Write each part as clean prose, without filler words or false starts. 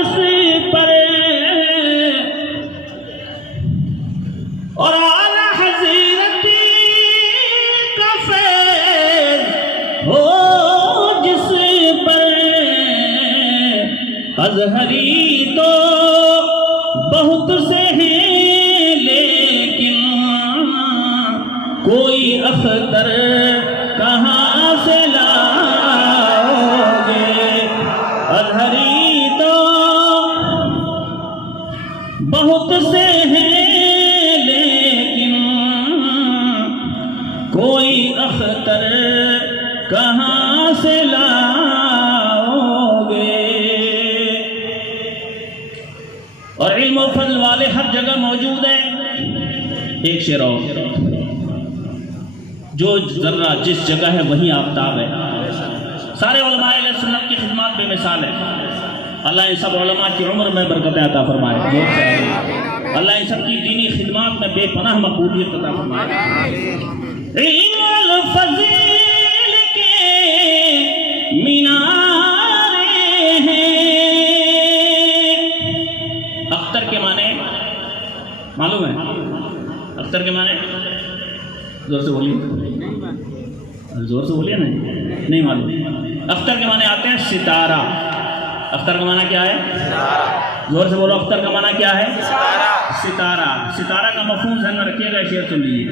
जिस पर और आला हज़रती का फैज़ हो जिस पर अज़हरी तो बहुत से हैं लेकिन कोई अख्तर कहाँ से लाओगे। अज़हरी तो बहुत से हैं लेकिन कोई अख्तर कहाँ से लाओगे। और इल्म और फज़ल वाले हर जगह मौजूद है। एक शेर और, जो जर्रा जिस जगह है वहीं आफ्ताब है। सारे उलमाए अहले सुन्नत की खिदमत बेमिसाल है। अल्लाह इन सब उलमा की उम्र में बरकतें अता फरमाए। अल्लाह इन सब की दीनी खिदमत में बेपनाह मकबूलियत अता फरमाए। इल्म और फज़ील के मीनारे हैं। अख्तर के माने मालूम है? अख्तर के माने जोर से बोलिए, जोर से बोलिए। नहीं मालूम। अख्तर के माने आते हैं सितारा। अख्तर का माना क्या है? जोर से बोलो। अख्तर का माना क्या है? सितारा। सितारा का मफहूम ध्यान में रखिएगा। शेर सुन लीजिए।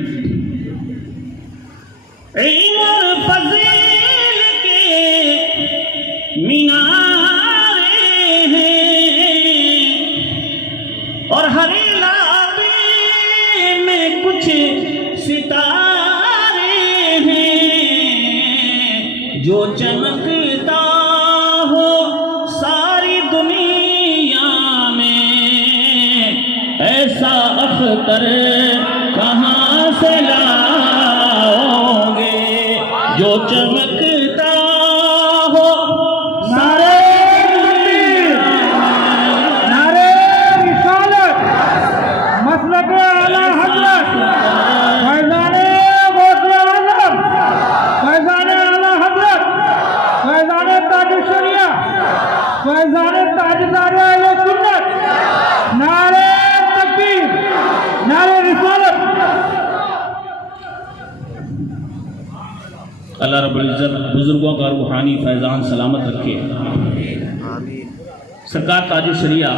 इल्म और फज़ील के मीनारे हैं और हर इलाके में कुछ सितारे हैं जो चमकता हो सारी दुनिया में। ऐसा अख्तर कहाँ से लाओगे जो चमकता हो सारे नारे रिसालत मसलब आला हज़रत फैज़ाने गौसे आज़म फैज़ाने आला हज़रत फैज़ाने ताज शरिया फैज़ाने ताजदार अहले सुन्नत। नारे तकबीर, नारे रिसालत। अल्लाह रब्बुल इज़्ज़त बुजुर्गों का रूहानी फैज़ान सलामत रखे। सरकार ताज शरिया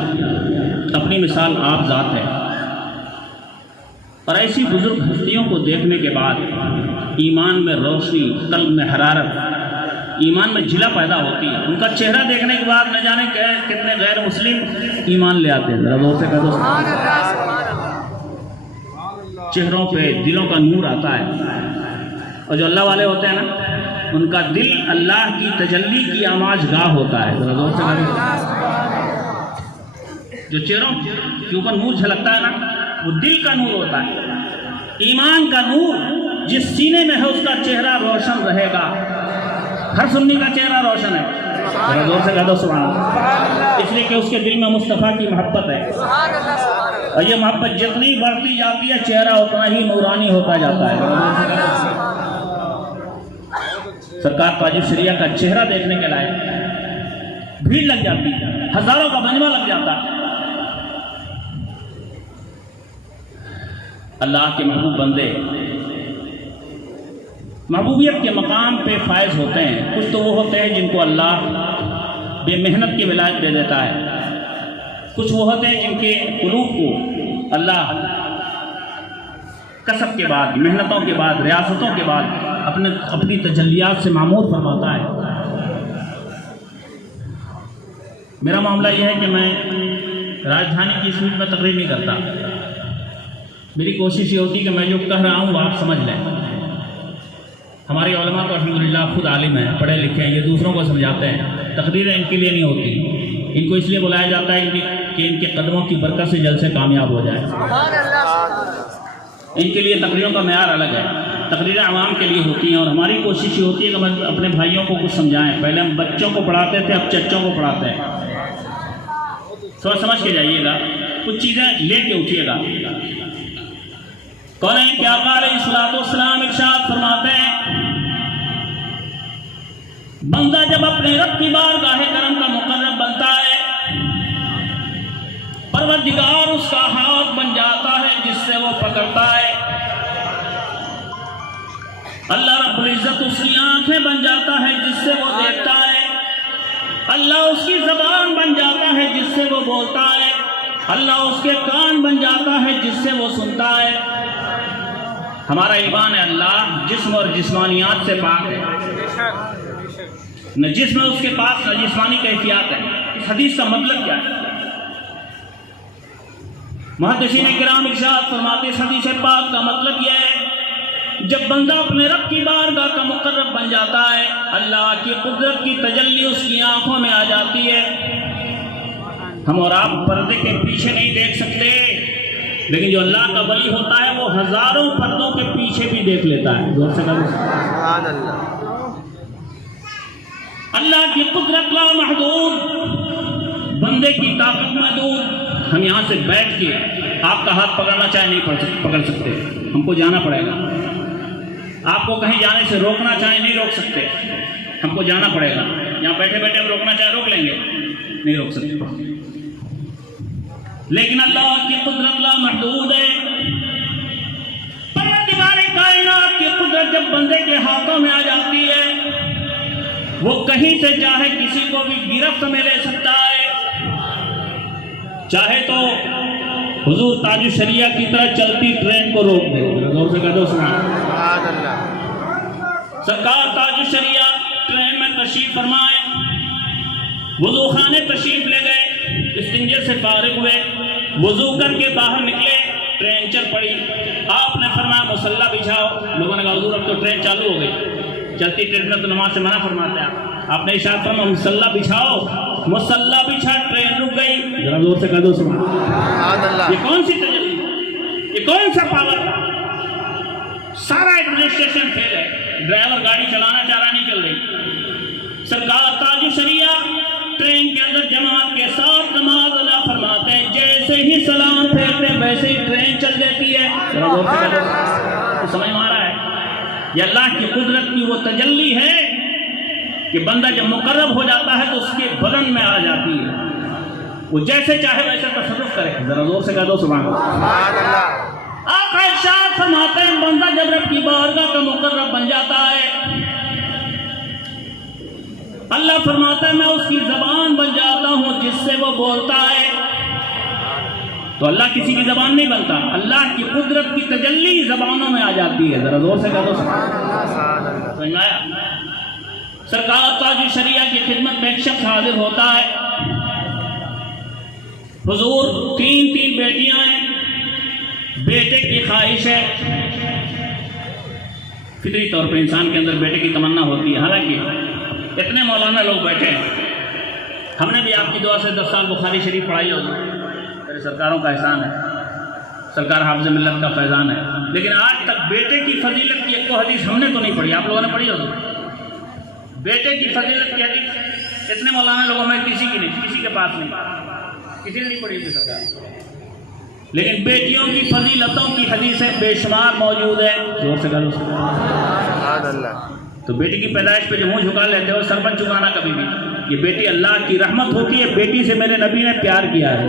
अपनी मिसाल आप ज़ात है। और ऐसी बुजुर्ग हस्तियों को देखने के बाद ईमान में रोशनी, कल्ब में हरारत, ईमान में जिला पैदा होती है। उनका चेहरा देखने के बाद न जाने कितने गैर मुस्लिम ईमान ले आते हैं। जोर से कह दो। चेहरों पे दिलों का नूर आता है। और जो अल्लाह वाले होते हैं ना, उनका दिल अल्लाह की तजल्ली की आमाज गाह होता है। जोर से कह दो। जो चेहरों के ऊपर नूर झलकता है ना, वो दिल का नूर होता है। ईमान का नूर जिस सीने में है उसका चेहरा रोशन रहेगा। हर सुन्नी का चेहरा रोशन है। जोर से कह दो सुभान अल्लाह। इसलिए कि उसके दिल में मुस्तफ़ा की मोहब्बत है। और ये मोहब्बत जितनी बढ़ती जाती है चेहरा उतना ही नूरानी होता जाता है। सरकार ताज शरिया का चेहरा देखने के लायक भीड़ लग जाती है। हजारों का मजमा लग जाता है। अल्लाह के महबूब बंदे महबूबियत के मकाम पे फायज होते हैं। कुछ तो वो होते हैं जिनको अल्लाह बेमेहनत की विलायत दे देता है। कुछ वो होते हैं जिनके कुलूब को अल्लाह कसब के बाद, मेहनतों के बाद, रियासतों के बाद अपनी तजल्लियात से मामूर फरमाता है। मेरा मामला यह है कि मैं राजधानी की स्पीड में तकरीर नहीं करता। मेरी कोशिश ये होती है कि मैं जो कह रहा हूँ आप समझ लें। हमारे उलमा तो अल्हम्दुलिल्लाह खुद आलिम हैं, पढ़े लिखे हैं, ये दूसरों को समझाते हैं। तकरीरें इनके लिए नहीं होती। इनको इसलिए बुलाया जाता है कि इनके कदमों की बरकत से जलसे कामयाब हो जाए। इनके लिए तकरीरों का मेयार अलग है। तकरीरें आवाम के लिए होती हैं और हमारी कोशिश ये होती है कि हम अपने भाइयों को कुछ समझाएं। पहले हम बच्चों को पढ़ाते थे, अब चच्चों को पढ़ाते हैं। थोड़ा समझ के जाइएगा, कुछ चीज़ें लेके उठिएगा। कौन है कि आका अलैहिस्सलाम इरशाद फरमाते हैं, बंदा जब अपने रब की बारगाह करम का मुकर्रब बनता है परवरदिगार उसका हाथ बन जाता है जिससे वो पकड़ता है। अल्लाह रब्बुल इज्जत उसकी आंखें बन जाता है जिससे वो देखता है। अल्लाह उसकी ज़बान बन जाता है जिससे वो बोलता है। अल्लाह उसके कान बन जाता है जिससे वो सुनता है। हमारा ईमान है अल्लाह जिस्म और जिस्मानियात से पाक है, न जिस्म उसके पास न जिस्मानी कैफियत है। इस हदीस का मतलब क्या है? मुहद्दिसीन किराम इरशाद फरमाते इस हदीस पाक का मतलब यह है, जब बंदा अपने रब की बारगाह का मुकर्रब बन जाता है, अल्लाह की कुदरत की तजल्ली उसकी आंखों में आ जाती है। हम और आप पर्दे के पीछे नहीं देख सकते, लेकिन जो अल्लाह का वली होता है वो हजारों पर्दों के पीछे भी देख लेता है। जोर से कहो सुभान अल्लाह। अल्लाह की कुदरत ला महदूद, बंदे की ताकत महदूद। हम यहाँ से बैठ के आपका हाथ पकड़ना चाहे नहीं पकड़ सकते, हमको जाना पड़ेगा। आपको कहीं जाने से रोकना चाहे नहीं रोक सकते, हमको जाना पड़ेगा। यहाँ बैठे बैठे हम रोकना चाहे रोक लेंगे, नहीं रोक सकते। लेकिन अल्लाह की कुदरत ला महदूद है। परवरदिगार कायनात की कुदरत जब बंदे के हाथों में आ जाती है, वो कहीं से चाहे किसी को भी गिरफ्त में ले सकता है। चाहे तो हुजूर ताजु शरिया की तरह चलती ट्रेन को रोक दे। जोर से कह दो सुभान अल्लाह। सरकार ताजु शरिया ट्रेन में तशरीफ फरमाए, वुजू खाने तशरीफ ले गए, इस्तिंजे से फारिग हुए, वुजू करके बाहर निकले, ट्रेन चल पड़ी। आपने फरमाया मुसल्ला बिछाओ। लोगों ने कहा हुजूर अब तो ट्रेन चालू हो गई, चलती ट्रेन में तो नमाज से मना फरमाते हैं। आपने इशारा फरमाया मुसल्ला बिछाओ, मुसल्ला बिछा, ट्रेन रुक गई। जरा जोर से कह दो सुभान अल्लाह। ये कौन सी तजल्ली, ये कौन सा पावर? सारा एडमिनिस्ट्रेशन फेल है, ड्राइवर गाड़ी चलाना चाह रहा, नहीं चल रही। सरकार ताजु शरिया ट्रेन के अंदर जमात के साथ नमाज अदा फरमाते हैं, जैसे ही सलाम फेरते हैं वैसे ही ट्रेन चल देती है। तो समझ में आ रहा है, ये अल्लाह की कुदरत की वो तजल्ली है कि बंदा जब मुकर्रब हो जाता है तो उसके बदन में आ जाती है, वो जैसे चाहे वैसे तसर्रुफ करे। जरा जोर से कह दो सुभान अल्लाह। आका इरशाद फरमाते हैं, बंदा जब रब की बारगाह का मुकर्रब बन जाता है, अल्लाह फरमाता है मैं उसकी ज़बान बन जाता हूँ जिससे वो बोलता है। तो अल्लाह किसी की ज़बान नहीं बनता, अल्लाह की कुदरत की तजल्ली ज़बानों में आ जाती है। ज़रा जोर से कह दो समझ आया? सरकार ताजु शरिया की खिदमत में एक शख्स हाजिर होता है। हुजूर तीन बेटियां हैं, बेटे की ख्वाहिश है। फितरी तौर पर इंसान के अंदर बेटे की तमन्ना होती है। हालांकि इतने मौलाना लोग बैठे हैं, हमने भी आपकी दुआ से 10 साल बुखारी शरीफ पढ़ाई होगी, मेरे सरकारों का एहसान है, सरकार हाफ़िज़ मिल्लत का फैज़ान है। लेकिन आज तक बेटे की फजीलत की एक हदीस हमने तो नहीं पढ़ी, आप लोगों ने पढ़ी होगी। बेटे की फजीलत की हदीस इतने मौलाना लोगों में किसी की नहीं, किसी के पास नहीं, किसी ने नहीं पढ़ी थी सरकार। लेकिन बेटियों की फजीलतों की हदीसें बेशुमार मौजूद है। जोर से करो सुभान अल्लाह। तो बेटी की पैदाइश पे जो मुँह झुका लेते हो, सर मत झुकाना कभी भी। ये बेटी अल्लाह की रहमत होती है, बेटी से मेरे नबी ने प्यार किया है।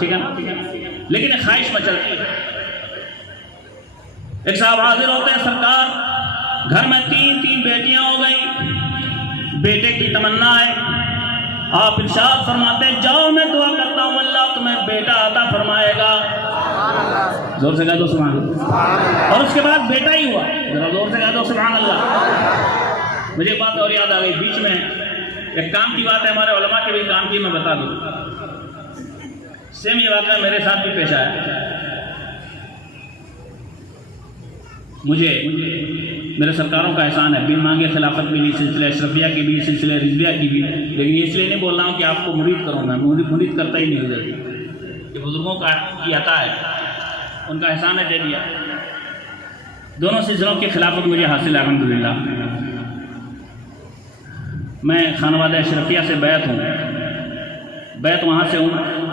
ठीक है ना? लेकिन ख्वाहिश मचलती है। एक साहब हाजिर होते हैं, सरकार घर में तीन बेटियां हो गई, बेटे की तमन्ना है। आप इरशाद फरमाते हैं जाओ मैं दुआ करता हूँ अल्लाह तुम्हें बेटा अता फरमाएगा। जोर से कह दो सुभान अल्लाह। और उसके बाद बेटा ही हुआ। जरा जोर से कह दो सुभान अल्लाह। मुझे एक बात और याद आ गई बीच में, एक काम की बात है, हमारे उलमा के भी काम की, मैं बता दूँ। सेम ये बात है, मेरे साथ भी पेश आया। मुझे मेरे सरकारों का एहसान है, बिन मांगे खिलाफत मिली, सिलसिले अशरफिया की भी, सिलसिले रिजविया की भी। लेकिन ये इसलिए नहीं बोल रहा हूँ कि आपको मुरीद करूँगा, मुरीद करता ही नहीं उधर। ये बुजुर्गों का की अता है, उनका एहसान है, दे दिया। दोनों सिलसिलों की खिलाफत मुझे हासिल है अल्हम्दुलिल्लाह। मैं खानवादा अशरफिया से बैत हूँ, बैत वहाँ से हूँ,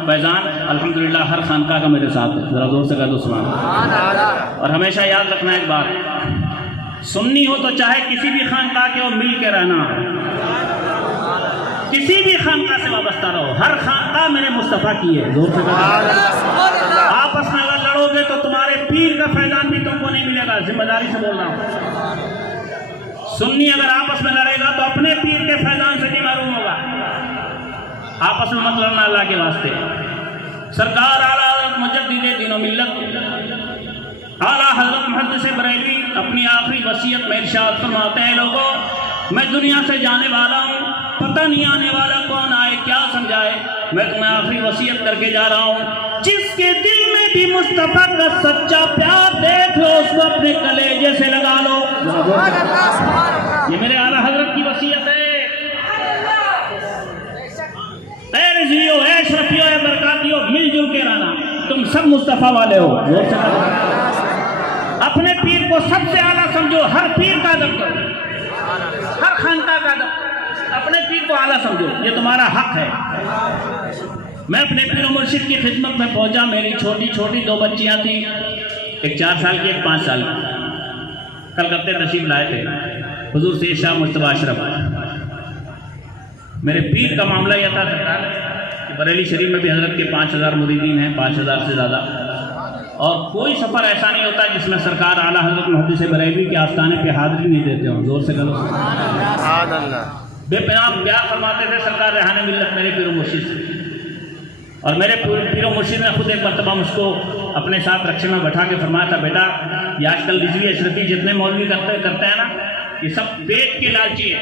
फैज़ान अल्हम्दुलिल्लाह हर खानका का मेरे साथ है। ज़रा जोर से कह दो सुभान। और हमेशा याद रखना एक बात, सुन्नी हो तो चाहे किसी भी खानका के हो, मिल के रहना, किसी भी खानका से वाबस्ता रहो। हर खानका मेरे मुस्तफ़ा की है। जोर से आपस में अगर लड़ोगे तो तुम्हारे पीर का फैजान भी तुमको नहीं मिलेगा, जिम्मेदारी से बोल रहा हूँ। सुन्नी अगर आपस में लड़ेगा तो अपने पीर के फैजान से नहीं मालूम होगा। आपस में मत लड़ना अल्लाह के वास्ते। सरकार आला हज़रत मुजद्दिद दीन व मिल्लत आला हज़रत मुहद्दिस बरेलवी अपनी आखिरी वसीयत में इरशाद फरमाते हैं, लोगों मैं दुनिया से जाने वाला हूँ, पता नहीं आने वाला कौन आए क्या समझाए, मैं तुम्हें आखिरी वसीयत करके जा रहा हूँ, जिसके दिल में भी मुस्तफ़ा का सच्चा प्यार देख लो उसको अपने कलेजे से लगा लो। ये मेरे आला हज़रत की वसीयत है। ऐ रज़ियो, ऐ शरफियो, ऐ बरकातियो, मिलजुल के रहना, तुम सब मुस्तफ़ा वाले हो। अपने पीर को सबसे आला समझो, हर पीर का अदब करो, हर खानका का अदब, अपने पीर को आला समझो, ये तुम्हारा हक है। मैं अपने पीर और मुर्शिद की खिदमत में पहुंचा, मेरी छोटी छोटी दो बच्चियां थी, एक 4 साल की, एक 5 साल की। कलकत्ते तशरीफ लाए थे हुजूर से शाह मुस्तफा अशरफ। मेरे पीर का मामला यह था सरकार कि बरेली शरीफ में भी हजरत के 5000 मुरीदीन हैं, 5000 से ज़्यादा, और कोई सफ़र ऐसा नहीं होता जिसमें सरकार आला हज़रत मुहद्दिस बरेलवी के आस्थाने पे हाज़िरी नहीं देते हो। जोर से करो। बेपनाह प्यार फरमाते थे सरकार रेहान मिल्लत मेरे पीर मुर्शिद से। और मेरे पीर मुर्शिद ने खुद एक मरतबा मुझको अपने साथ रक्षे में बैठा के फरमाया था, बेटा ये आजकल रिजवी अशरफी जितने मौलवी करते हैं ना, ये सब पेट के लालची है।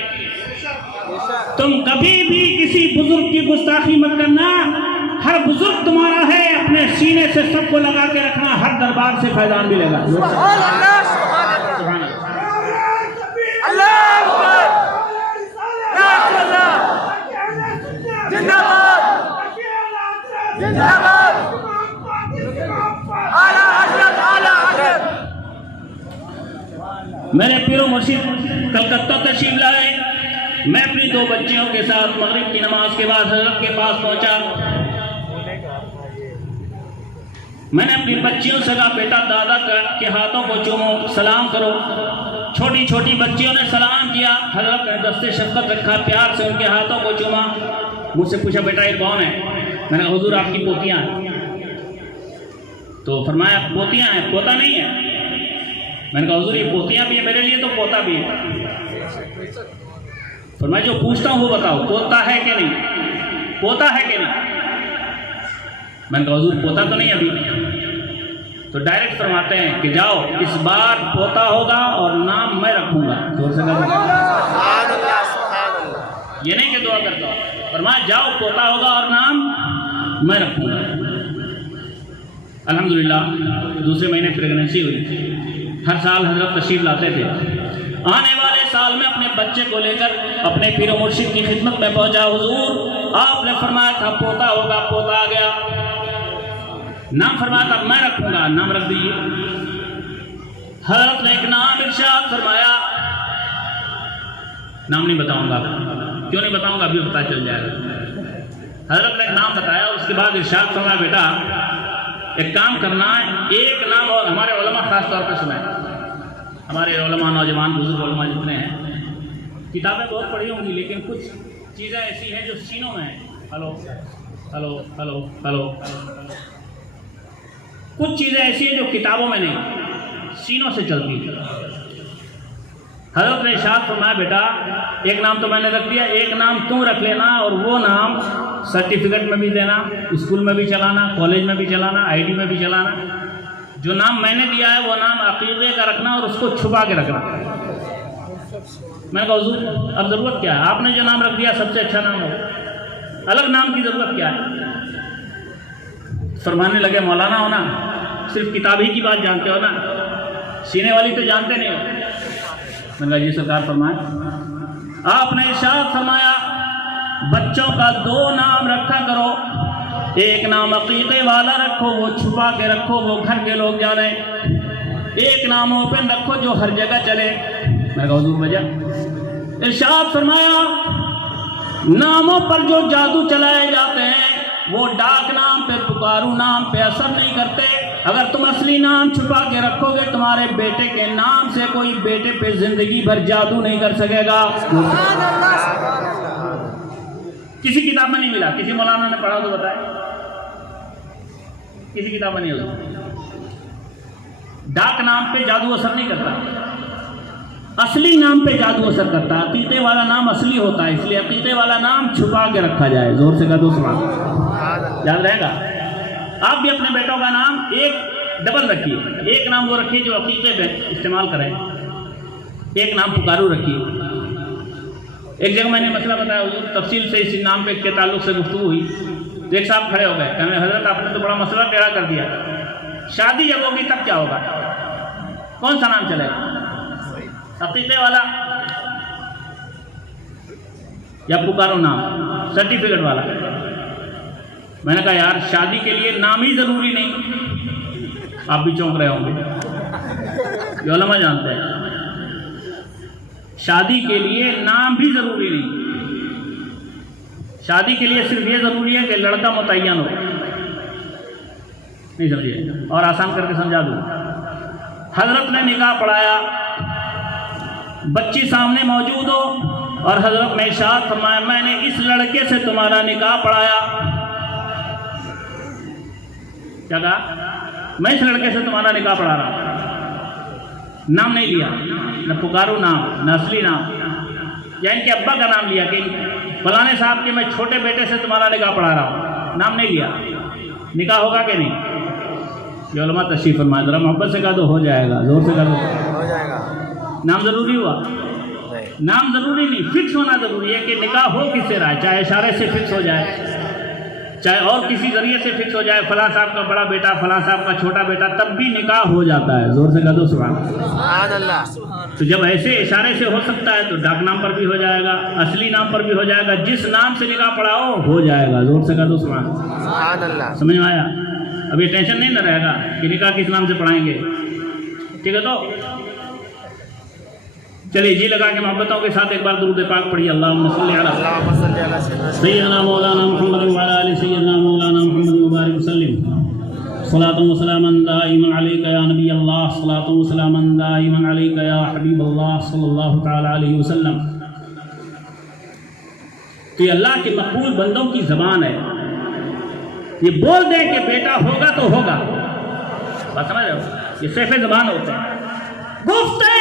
तुम कभी भी किसी बुजुर्ग की गुस्ताखी मत करना, हर बुजुर्ग तुम्हारा है, अपने सीने से सबको लगा के रखना, हर दरबार से फैजान मिलेगा। मेरे पीरो मुर्शिद कलकत्ता तशरीफ लाए। मैं अपनी 2 बच्चियों के साथ मगरिब की नमाज के बाद हजरत के पास पहुंचा। मैंने अपनी बच्चियों से कहा, बेटा दादा के हाथों को चूमो, सलाम करो। छोटी छोटी बच्चियों ने सलाम किया। हजरत ने दस्ते शफ़क़त रखा, प्यार से उनके हाथों को चूमा। मुझसे पूछा, बेटा ये कौन है? मैंने कहा हुजूर आपकी पोतियाँ हैं। तो फरमाया पोतियाँ हैं, पोता नहीं है। मैंने कहा हुजूर ये पोतियाँ भी है मेरे लिए तो पोता भी है। फरमाया जो पूछता हूँ वो बताओ, पोता है कि नहीं, पोता है कि नहीं? मैंने कहा हुजूर पोता तो नहीं अभी। तो डायरेक्ट फरमाते हैं कि जाओ इस बार पोता होगा और नाम मैं रखूंगा। जोर से ये नहीं कि दुआ करता हूँ, फरमाया जाओ पोता होगा और नाम मैं रखूंगा। अल्हम्दुलिल्लाह दूसरे महीने प्रेगनेंसी हुई। हर साल हजरत तशरीफ लाते थे। आने वाले साल में अपने बच्चे को लेकर अपने पीर मुर्शिद की खिदमत में पहुंचा। हुजूर आपने फरमाया था पोता होगा, पोता आ गया। नाम फरमाया था मैं रखूंगा, नाम रख दीजिए। हजरत ने एक नाम इरशाद फरमाया, नाम नहीं बताऊंगा। क्यों नहीं बताऊंगा? अभी पता चल जाएगा। हजरत ने एक नाम बताया, उसके बाद इरशाद फरमाया, बेटा एक काम करना, एक नाम और हमारे उलमा खास तौर पे सुनाए। हमारे उलमा, नौजवान बुजुर्ग उलमा जितने हैं, किताबें बहुत पढ़ी होंगी, लेकिन कुछ चीज़ें ऐसी हैं जो सीनों में हैं। हेलो हेलो हेलो हेलो, कुछ चीज़ें ऐसी हैं जो किताबों में नहीं, सीनों से चलती है। हज़रत ने इरशाद फरमाया, बेटा एक नाम तो मैंने रख दिया, एक नाम तुम रख लेना, और वो नाम सर्टिफिकेट में भी देना, स्कूल में भी चलाना, कॉलेज में भी चलाना, आईडी में भी चलाना। जो नाम मैंने दिया है वो नाम अकीदे का रखना और उसको छुपा के रखना। मैंने कहा हुजूर अब ज़रूरत क्या है? आपने जो नाम रख दिया सबसे अच्छा नाम हो, अलग नाम की ज़रूरत क्या है? फरमाने लगे, मौलाना हो ना, सिर्फ किताब ही की बात जानते हो ना, सीने वाली तो जानते नहीं हो। मैंने कहा जी सरकार फरमाए। आपने इरशाद फरमाया, बच्चों का 2 नाम रखा करो, एक नाम अकीदे वाला रखो, वो छुपा के रखो, वो घर के लोग जाने। एक नाम ओपन रखो जो हर जगह चले। मैं कहा हुजूर वजह? इरशाद फरमाया, नामों पर जो जादू चलाए जाते हैं वो डाक नाम पे, पुकारू नाम पे असर नहीं करते। अगर तुम असली नाम छुपा के रखोगे, तुम्हारे बेटे के नाम से कोई बेटे पे जिंदगी भर जादू नहीं कर सकेगा। किसी किताब में नहीं मिला। किसी मौलाना ने पढ़ा तो बताए, किसी किताब में नहीं होता। डाक नाम पे जादू असर नहीं करता, असली नाम पे जादू असर करता है। अकीते वाला नाम असली होता है, इसलिए अकीते वाला नाम छुपा के रखा जाए। जोर से कह दो सुभान, याद रहेगा। आप भी अपने बेटों का नाम एक डबल रखिए, एक नाम वो रखिए जो अकीते में इस्तेमाल करें, एक नाम पुकारू रखिए। एक जगह मैंने मसला बताया, तफसील से इसी नाम पे के ताल्लुक से गुफ्तगू हुई, तो एक साहब खड़े हो गए, कहने हजरत आपने तो बड़ा मसला टेढ़ा कर दिया, शादी जब होगी तब क्या होगा, कौन सा नाम चलेगा, अकीते वाला या पुकारो नाम, सर्टिफिकेट वाला। मैंने कहा यार शादी के लिए नाम ही जरूरी नहीं। आप भी चौंक रहे होंगे, ये उलमा जानते हैं, शादी के लिए नाम भी जरूरी नहीं। शादी के लिए सिर्फ ये जरूरी है कि लड़का मुतय्यन हो। नहीं समझिए, और आसान करके समझा दूँ। हजरत ने निकाह पढ़ाया, बच्ची सामने मौजूद हो, और हजरत ने इरशाद फरमाया मैंने इस लड़के से तुम्हारा निकाह पढ़ाया। क्या कहा? मैं इस लड़के से तुम्हारा निकाह पढ़ा रहा हूं। नाम नहीं लिया, न पुकारू नाम, न असली नाम, या इनके अब्बा का नाम लिया कि फलाने साहब के मैं छोटे बेटे से तुम्हारा निकाह पढ़ा रहा हूं, नाम नहीं लिया। निकाह होगा कि नहीं? ये उलमा तशरीफ फरमाए, जरा मोहब्बत से कहा तो हो जाएगा, जोर से कहा तो हो जाएगा। नाम जरूरी हुआ? नाम जरूरी नहीं, फिक्स होना जरूरी है कि निकाह हो किससे रहा है, चाहे इशारे से फिक्स हो जाए, चाहे और किसी जरिए से फिक्स हो जाए, फलां साहब का बड़ा बेटा, फलां साहब का छोटा बेटा, तब भी निकाह हो जाता है। जोर से कह दो सुभान अल्लाह। तो जब ऐसे इशारे से हो सकता है तो डाक नाम पर भी हो जाएगा, असली नाम पर भी हो जाएगा, जिस नाम से निकाह पढ़ाओ हो जाएगा। जोर से कह दो सुभान अल्लाह। समझ में आया? अब ये टेंशन नहीं न रहेगा कि निकाह किस नाम से पढ़ाएंगे, ठीक है? तो चलिए जी लगा के मोहब्बतों के साथ एक बार दुरूद पाक पढ़िए। अल्लाहुम्मा सल्ली अला सय्यिदना मौलाना मुहम्मद व अला आलि सय्यिदना मौलाना मुहम्मद व बारिक वसल्लिम। सलातु व सलामन दाइमन अलैका या नबी अल्लाह, सलातु व सलामन दाइमन अलैका या हबीब अल्लाह सल्लल्लाहु तआला अलैहि वसल्लम। तो ये अल्लाह के मकबूल बंदों की ज़बान है, ये बोल दे कि बेटा होगा तो होगा। बात समझ रहे हो? ये सैफ़े ज़बान होते हैं। गुफ्ते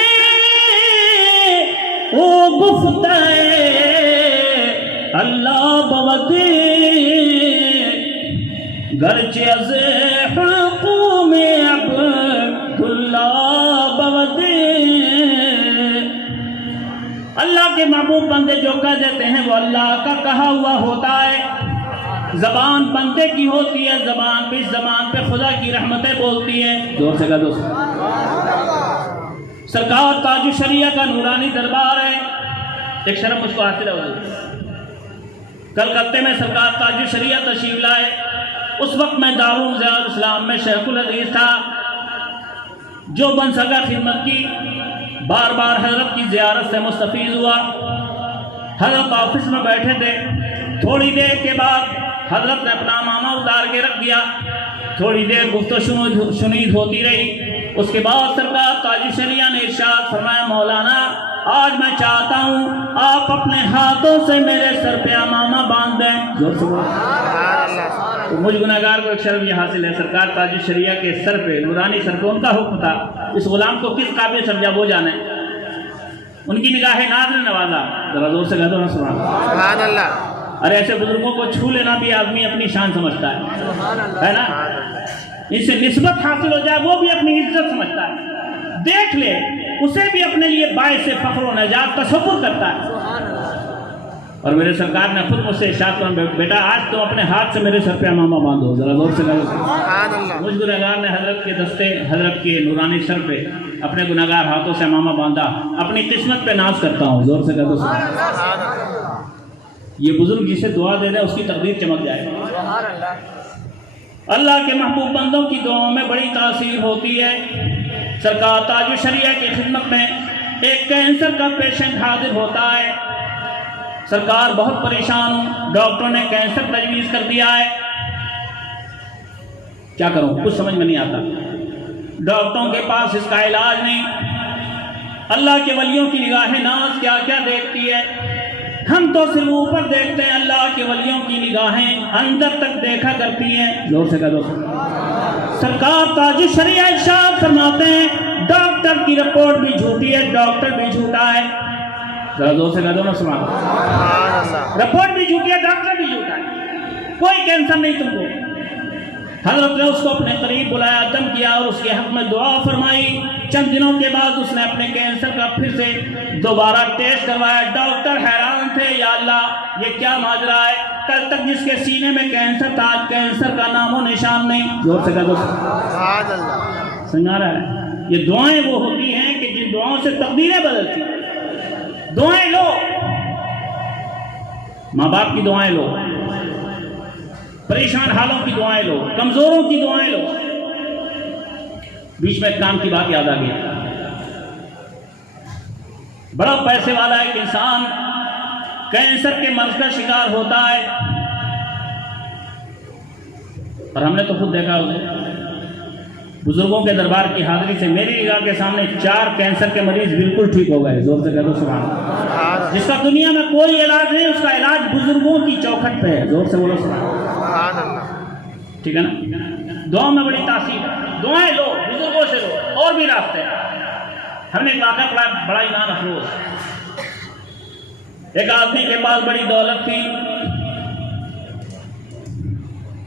ओ गुफ्ते अल्लाह बवदे गरचे अज़े हुल्क़ू में अब्दुल्ला बवदे। अल्लाह के महबूब बंदे जो कह देते हैं वो अल्लाह का कहा हुआ होता है। ज़बान बंदे की होती है, ज़बान पे, इस ज़बान पे खुदा की रहमतें बोलती है। जोर से कह दो। सरकार ताजु शरिया का नूरानी दरबार है। एक शर्म मुझको हासिल है, कलकत्ते में सरकार ताजु शरिया तशरीफ लाए। उस वक्त मैं दारुल ज़ियाउल इस्लाम में शेखुल हदीस था, जो बन सका खिदमत की। बार बार हजरत की ज़ियारत से मुस्तफ़ीज़ हुआ। हजरत ऑफिस में बैठे थे, थोड़ी देर के बाद हजरत ने अपना मामा उतार के रख दिया। थोड़ी देर गुफ्तगू शुनीद होती रही। उसके बाद सरकार ताजु शरिया ने इरशाद फरमाया मौलाना आज मैं चाहता हूँ आप अपने हाथों से मेरे सर पे अमामा बांध दें। जोर से बोलो। तो मुझ गुनाहगार को एक शर्म यह हासिल है, सरकार ताजु शरिया के सर पे, नूरानी सर पे उनका हुक्म था। इस गुलाम को किस काबिल समझा वो जाने। उनकी निगाहें नाज़ ने नवाजा। जरा जोर से कह दो ना सुभान अल्लाह। अरे ऐसे बुजुर्गों को छू लेना भी आदमी अपनी शान समझता है ना? इनसे निस्बत हासिल हो जाए वो भी अपनी इज्जत समझता है। देख ले उसे भी अपने लिए बायस से फख्र व नजात तसव्वुर करता है। और मेरे सरकार ने खुद मुझसे इरशाद किया बेटा आज तुम अपने हाथ से मेरे सर पे अमामा बांधो। जरा जोर से कहो। मुझ गुनहगार ने हजरत के दस्ते, हजरत के नूरानी सर पे अपने गुनहगार हाथों से अमामा बांधा। अपनी किस्मत पे नाज करता हूँ। जोर से कहो। ये बुजुर्ग जिसे दुआ दे दे उसकी तकदीर चमक जाए। अल्लाह के महबूब बंदों की दुआओं में बड़ी तासीर होती है। सरकार ताजु शरिया की खिदमत में एक कैंसर का पेशेंट हाजिर होता है। सरकार बहुत परेशान हूँ, डॉक्टरों ने कैंसर तजवीज़ कर दिया है, क्या करूँ कुछ समझ में नहीं आता। डॉक्टरों के पास इसका इलाज नहीं। अल्लाह के वलियों की निगाहें नाज क्या क्या देखती है। हम तो सिर्फ ऊपर देखते हैं, अल्लाह के वलियों की निगाहें अंदर तक देखा करती हैं। जोर से कह दो। सरकार ताजुल शरीया इरशाद फरमाते हैं, डॉक्टर की रिपोर्ट भी झूठी है, डॉक्टर भी झूठा है। जरा जोर से कह दो ना, सुना। रिपोर्ट भी झूठी है, डॉक्टर भी झूठा है, कोई कैंसर नहीं तुमको। हजरत ने उसको अपने करीब बुलाया, दम किया और उसके हक में दुआ फरमाई। चंद दिनों के बाद उसने अपने कैंसर का फिर से दोबारा टेस्ट करवाया। डॉक्टर हैरान थे, या अल्लाह ये क्या माजरा है, कल तक जिसके सीने में कैंसर था आज कैंसर का नामो निशान नहीं। जोर से कह दो। समझ रहा है? ये दुआएं वो होती हैं कि जिन दुआओं से तकदीरें बदलती हैं। दुआएं लो, माँ बाप की दुआएं लो, परेशान हालों की दुआएं लो, कमजोरों की दुआएं लो। बीच में एक काम की बात याद आ गई। बड़ा पैसे वाला एक इंसान कैंसर के मर्ज का शिकार होता है, और हमने तो खुद देखा उसे बुजुर्गों के दरबार की हाजिरी से मेरी निगाह के सामने 4 कैंसर के मरीज बिल्कुल ठीक हो गए। जोर से कह दो सुभान अल्लाह। जिसका दुनिया में कोई इलाज नहीं, उसका इलाज बुजुर्गों की चौखट पे है। जोर से बोलो सुभान अल्लाह। ठीक है ना? दुआ में बड़ी तासीर है, दुआएं लो, बुजुर्गों से लो। और भी रास्ते हैं। हमने एक वाक़या पढ़ा, बड़ा ईमान अफरोज। एक आदमी के पास बड़ी दौलत थी,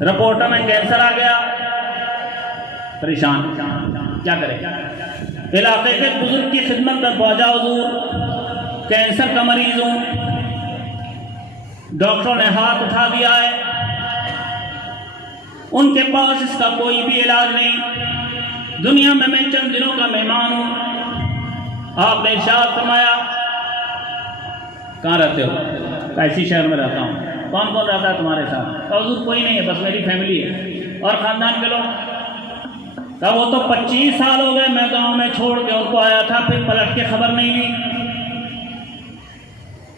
रिपोर्ट में कैंसर आ गया, परेशान, क्या करे। इलाके के बुजुर्ग की खिदमत में पहुंचा, हुजूर कैंसर का मरीज हूं। डॉक्टरों ने हाथ उठा दिया है, उनके पास इसका कोई भी इलाज नहीं, दुनिया में मैं चंद दिनों का मेहमान हूं। आपने इरशाद फरमाया, कहाँ रहते हो? ऐसी शहर में रहता हूँ। कौन कौन रहता है तुम्हारे साथ? हुजूर कोई नहीं है, बस मेरी फैमिली है और खानदान के लोग। तो वो तो 25 साल हो गए मैं गांव में छोड़ के उनको आया था, फिर पलट के खबर नहीं ली।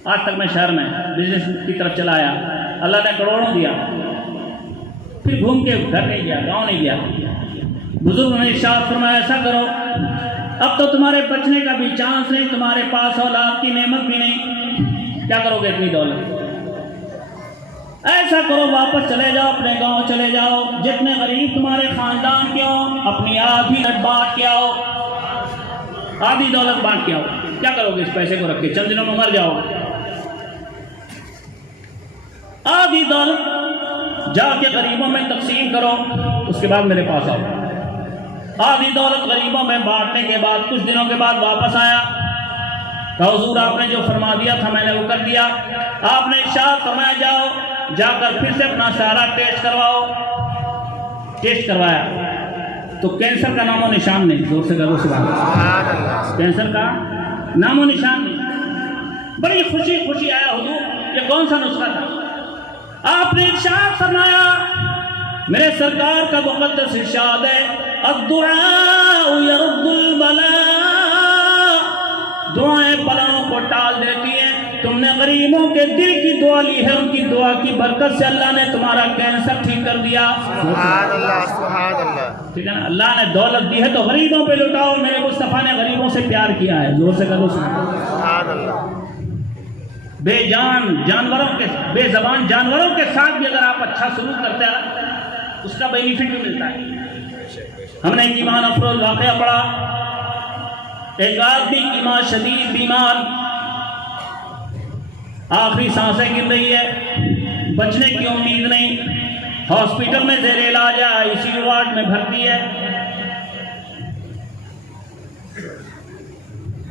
आज तक मैं शहर में बिजनेस की तरफ चला आया, अल्लाह ने करोड़ों दिया, फिर घूम के घर नहीं गया, गांव नहीं गया। बुजुर्ग ने इरशाद फरमाया, ऐसा करो, अब तो तुम्हारे बचने का भी चांस नहीं, तुम्हारे पास औलाद की नेमत भी नहीं, क्या करोगे इतनी दौलत? ऐसा करो, वापस चले जाओ, अपने गांव चले जाओ, जितने गरीब तुम्हारे खानदान के हो अपनी आधी बांट के आओ, आधी दौलत बांट के आओ। क्या करोगे इस पैसे को रख के? चंद दिनों में मर जाओगे। आधी दौलत जाके गरीबों में तकसीम करो, उसके बाद मेरे पास आओ। आधी दौलत गरीबों में बांटने के बाद कुछ दिनों के बाद वापस आया, तो हुजूर आपने जो फरमा दिया था मैंने वो कर दिया। आपने इरशाद फरमाया, जाओ जाकर फिर से अपना सारा टेस्ट करवाओ। टेस्ट करवाया तो कैंसर का नामो निशान नहीं। जोर से करो सुभान अल्लाह। कैंसर का नामो निशान नहीं। बड़ी खुशी खुशी आया, हुजूर ये कौन सा नुस्खा था? आपने इरशाद फरमाया, मेरे सरकार का मुक़द्दस इरशाद है, अद्दुआ यरुद्दुल बला, दुआएं बलाओं को टाल देती हैं। तुमने गरीबों के दिल की दुआ ली है, उनकी दुआ की बरकत से अल्लाह ने तुम्हारा कैंसर ठीक कर दिया। सुभान अल्लाह, सुभान अल्लाह। ठीक है ना? अल्लाह ने दौलत दी है तो गरीबों पे लुटाओ। मेरे मुस्तफ़ा ने गरीबों से प्यार किया है। जोर से करो सुभान अल्लाह। बेजान जानवरों के, बेज़बान जानवरों के साथ भी अगर आप अच्छा सलूक करते हैं उसका बेनिफिट भी मिलता है। हमने एक ईमान अफरोज वाक़या पढ़ा। एक आदमी की माँ शदीद बीमार, आखिरी सांसें गिर रही है, बचने की उम्मीद नहीं, हॉस्पिटल में ज़ेर इलाज है, आईसीयू वार्ड में भर्ती है।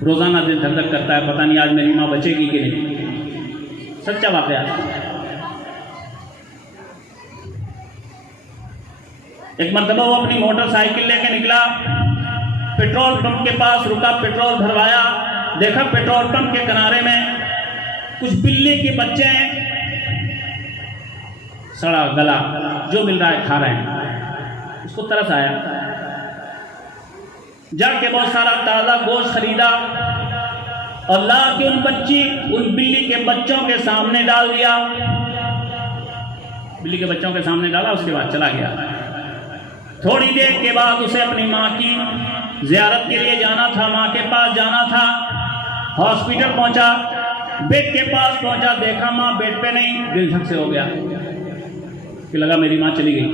रोजाना दिल धक धक करता है, पता नहीं आज मेरी माँ बचेगी कि नहीं। सच्चा वाकया। एक मरतबा वो अपनी मोटरसाइकिल लेके निकला, पेट्रोल पंप के पास रुका, पेट्रोल भरवाया, देखा पेट्रोल पंप के किनारे में कुछ बिल्ली के बच्चे हैं, सड़ा गला जो मिल रहा है खा रहे हैं। उसको तरस आया, जाके बहुत सारा ताज़ा गोश्त खरीदा और ला के उन बिल्ली के बच्चों के सामने डाल दिया। बिल्ली के बच्चों के सामने डाला, उसके बाद चला गया। थोड़ी देर के बाद उसे अपनी माँ की ज़ियारत के लिए जाना था, माँ के पास जाना था। हॉस्पिटल पहुंचा, बेड के पास पहुंचा, देखा माँ बेड पे नहीं, दिल धक से हो गया कि लगा मेरी माँ चली गई।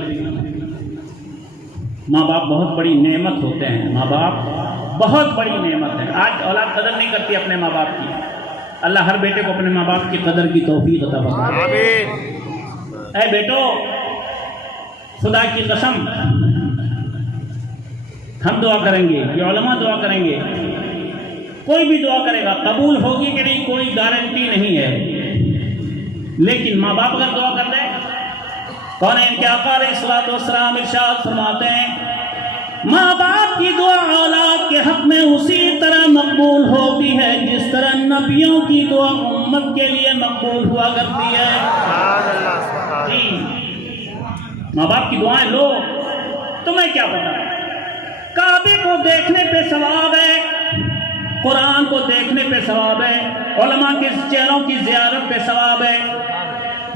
माँ बाप बहुत बड़ी नेमत होते हैं, माँ बाप बहुत बड़ी नेमत है। आज औलाद कदर नहीं करती अपने माँ बाप की। अल्लाह हर बेटे को अपने माँ बाप की कदर की तौफीक अता फरमाए। आमीन। ऐ बेटो, खुदा की कसम हम दुआ करेंगे, ये उलमा दुआ करेंगे, कोई भी दुआ करेगा, कबूल होगी कि नहीं कोई गारंटी नहीं है, लेकिन माँ बाप अगर दुआ कर दे, कौन है इनके आका अलैहिस्सलाम इरशाद फरमाते हैं, माँ बाप की दुआ औलाद के हक में उसी तरह मकबूल होती है जिस तरह नबियों की दुआ उम्मत के लिए मकबूल हुआ करती है। सुभान अल्लाह, सुभान। जी, माँ बाप की दुआएं लो, तुम्हें क्या पता, काबे को देखने पे सवाब है, कुरान को देखने पे सवाब है, उलमा के चेहरों की ज़ियारत पे सवाब है,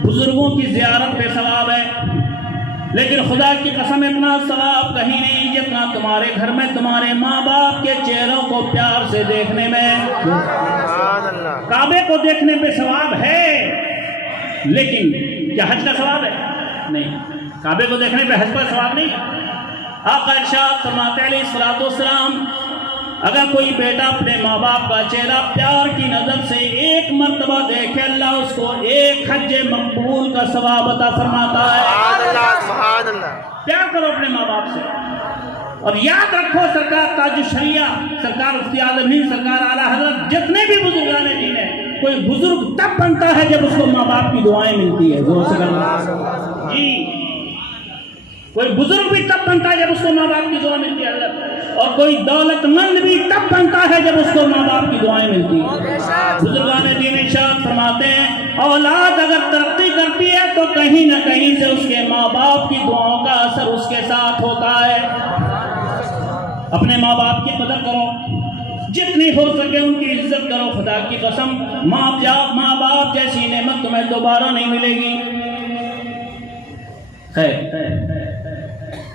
बुजुर्गों की ज़ियारत पे सवाब है, लेकिन खुदा की कसम इतना सवाब कहीं नहीं जितना तुम्हारे घर में तुम्हारे माँ बाप के चेहरों को प्यार से देखने में। सुभान अल्लाह। काबे को देखने पे सवाब है, लेकिन क्या हज का सवाब है? नहीं, काबे को देखने पे हज का सवाब नहीं। आका इरशाद फरमाते अलैहिस्सलाम, अगर कोई बेटा अपने माँ बाप का चेहरा प्यार की नज़र से एक मर्तबा देखे, अल्लाह उसको एक हज मकबूल का सवाब अता फरमाता है। सुभान अल्लाह, सुभान अल्लाह। प्यार करो अपने माँ बाप से, और याद रखो सरकार ताज शरिया, सरकार मुफ्ती आलमीन, सरकार आला हज़रत, जितने भी बुजुर्गान दीन है, कोई बुजुर्ग तब बनता है जब उसको माँ बाप की दुआएं मिलती है। जोर से करना जी, कोई बुजुर्ग भी तब बनता है जब उसको माँ बाप की दुआ मिलती है, और कोई दौलतमंद भी तब बनता है जब उसको माँ बाप की दुआएं मिलती है। बुजुर्गान दीन इरशाद फरमाते हैं, औलाद अगर तरक्की करती है तो कहीं ना कहीं से उसके माँ बाप की दुआओं का असर उसके साथ होता है। अपने माँ बाप की कदर करो, जितनी हो सके उनकी इज्जत करो। खुदा की कसम, माँ बाप जैसी नेमत तुम्हें दोबारा नहीं मिलेगी। खैर,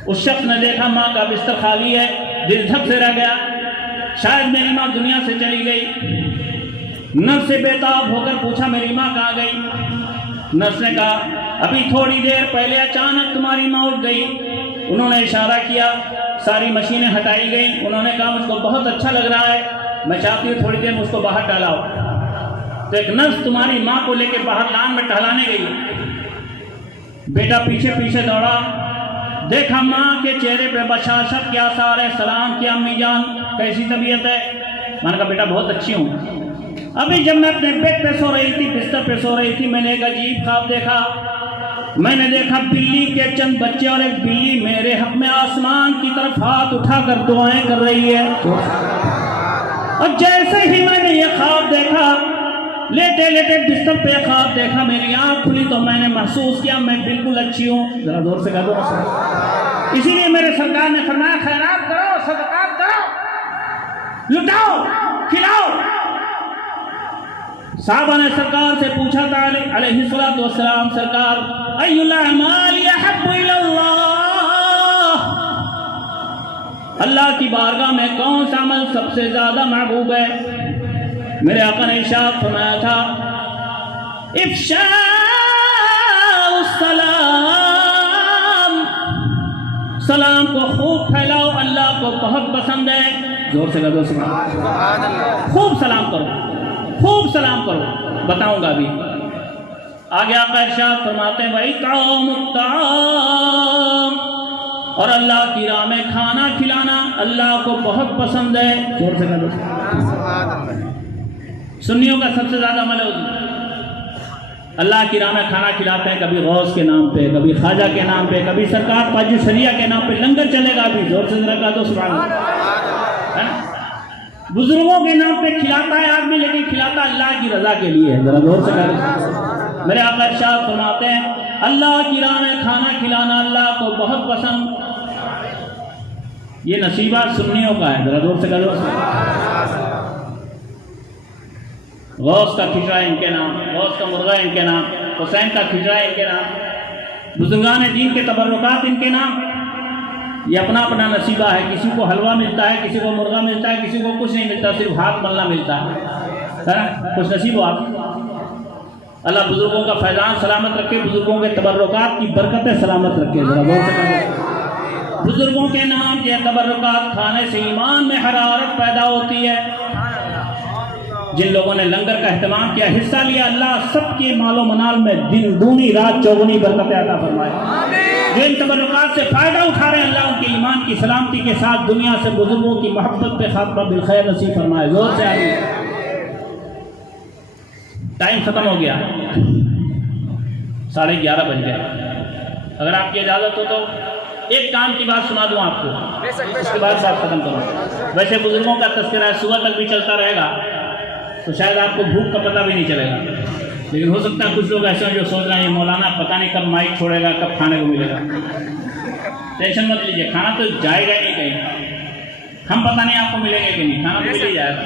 उस शख्स ने देखा माँ का बिस्तर खाली है, दिल धक से रह गया, शायद मेरी माँ दुनिया से चली गई। नर्स से बेताब होकर पूछा, मेरी माँ कहाँ गई? नर्स ने कहा, अभी थोड़ी देर पहले अचानक तुम्हारी माँ उठ गई। उन्होंने इशारा किया, सारी मशीनें हटाई गई। उन्होंने कहा, मुझको बहुत अच्छा लग रहा है, मैं चाहती हूँ थोड़ी देर में उसको बाहर टहलाओ। तो एक नर्स तुम्हारी माँ को लेकर बाहर लान में टहलाने गई। बेटा पीछे पीछे दौड़ा, देखा माँ के चेहरे पे बशाशत के आसार है। सलाम किया, अम्मी जान कैसी तबीयत है? मैंने कहा, बेटा बहुत अच्छी हूँ। अभी जब मैं अपने बेड पे सो रही थी, बिस्तर पे सो रही थी, मैंने एक अजीब ख्वाब देखा। मैंने देखा बिल्ली के चंद बच्चे और एक बिल्ली मेरे हक में आसमान की तरफ हाथ उठाकर दुआएं कर रही है। और जैसे ही मैंने ये ख्वाब देखा, लेटे लेटे बिस्तर पे ख्वाब देखा, मेरी आँख खुली तो मैंने महसूस किया मैं बिल्कुल अच्छी हूँ। जरा जोर से कह दो। इसीलिए मेरे सरकार ने फरमाया, खैरात करो, सदकात करो, लुटाओ, खिलाओ। साहबा ने सरकार से पूछा था अलैहिस्सलातु वस्सलाम, सरकार अय्युल अमाल अहब्बु इलल्लाह, अल्लाह की बारगाह में कौन सा अमल सबसे ज्यादा महबूब है? मेरे आका ने इरशाद फरमाया था, इफ्शाउस सलाम, सलाम को खूब फैलाओ, अल्लाह को बहुत पसंद है। जोर से कहो सुभान अल्लाह। खूब सलाम करो, खूब सलाम करो। बताऊंगा अभी आगे। आका इरशाद फरमाते हैं, वही तामुत ताम, और अल्लाह की राह में खाना खिलाना अल्लाह को बहुत पसंद है। जोर से कहो सुभान अल्लाह। सुन्नियों का सबसे ज्यादा अमल अल्लाह की राह में खाना खिलाते हैं, कभी गौस के नाम पे, कभी ख्वाजा के नाम पे, कभी सरकार ताज शरिया के नाम पे लंगर चलेगा। अभी जोर से जरा कहा तो सुभान अल्लाह। है ना, बुजुर्गों के नाम पे खिलाता है आदमी, लेकिन खिलाता अल्लाह की रजा के लिए है। जरा जोर से कहा। मेरे आका इरशाद फरमाते हैं, अल्लाह की राह में खाना खिलाना अल्लाह को बहुत पसंद। ये नसीबा सुन्नियों का है। जरा जोर से कहा। गौस का खिचड़ा इनके नाम, गौस का मुर्गा इनके नाम, हुसैन का खिचड़ा इनके नाम, बुजुर्गान दीन के तबर्रुकात इनके नाम। ये अपना अपना नसीबा है। किसी को हलवा मिलता है, किसी को मुर्गा मिलता है, किसी को कुछ नहीं मिलता, सिर्फ हाथ मलना मिलता है ना। कुछ नसीब हो आप। अल्लाह बुजुर्गों का फैजान सलामत रखे, बुजुर्गों के तबर्रुकात की बरकतें सलामत रखे। जरा गौर से करें। बुजुर्गों के नाम के तबर्रुकात खाने से ईमान में हरारत पैदा होती है। जिन लोगों ने लंगर का एहतमाम किया, हिस्सा लिया, अल्लाह सबके मालो मनाल में दिन दूनी रात चौगुनी बरकतें अता फरमाए। जो इन तबर्रुकात से फ़ायदा उठा रहे हैं, अल्लाह उनके ईमान की सलामती के साथ दुनिया से बुजुर्गों की मोहब्बत पे खात्मा बिलखैर नसीब फरमाए। जोर से आमीन। टाइम ख़त्म हो गया, 11:30 बज गए। अगर आपकी इजाज़त हो तो एक काम की बात सुना दूं आपको, उसके बाद बात ख़त्म करूँ। वैसे बुजुर्गों का तज़किरा सुबह तक भी चलता रहेगा, तो शायद आपको भूख का पता भी नहीं चलेगा। लेकिन हो सकता है कुछ लोग ऐसे हैं जो सोच रहे हैं मौलाना पता नहीं कब माइक छोड़ेगा, कब खाने को मिलेगा। टेंशन मत लीजिए, खाना तो जाएगा ही नहीं कहीं। हम पता नहीं आपको मिलेंगे कि नहीं, खाना तो मिल ही जाएगा।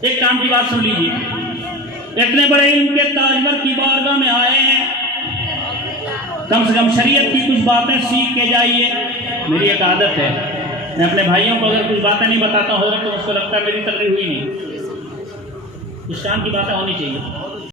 एक काम की बात सुन लीजिए, इतने बड़े इल्म के ताजवर की बारगाह में आए हैं, कम से कम शरीयत की कुछ बातें सीख के जाइए। मेरी एक आदत है, मैं अपने भाइयों को अगर कुछ बातें नहीं बताता हूँ तो उसको लगता है मेरी तकलीफ हुई नहीं। इस काम की बातें होनी चाहिए।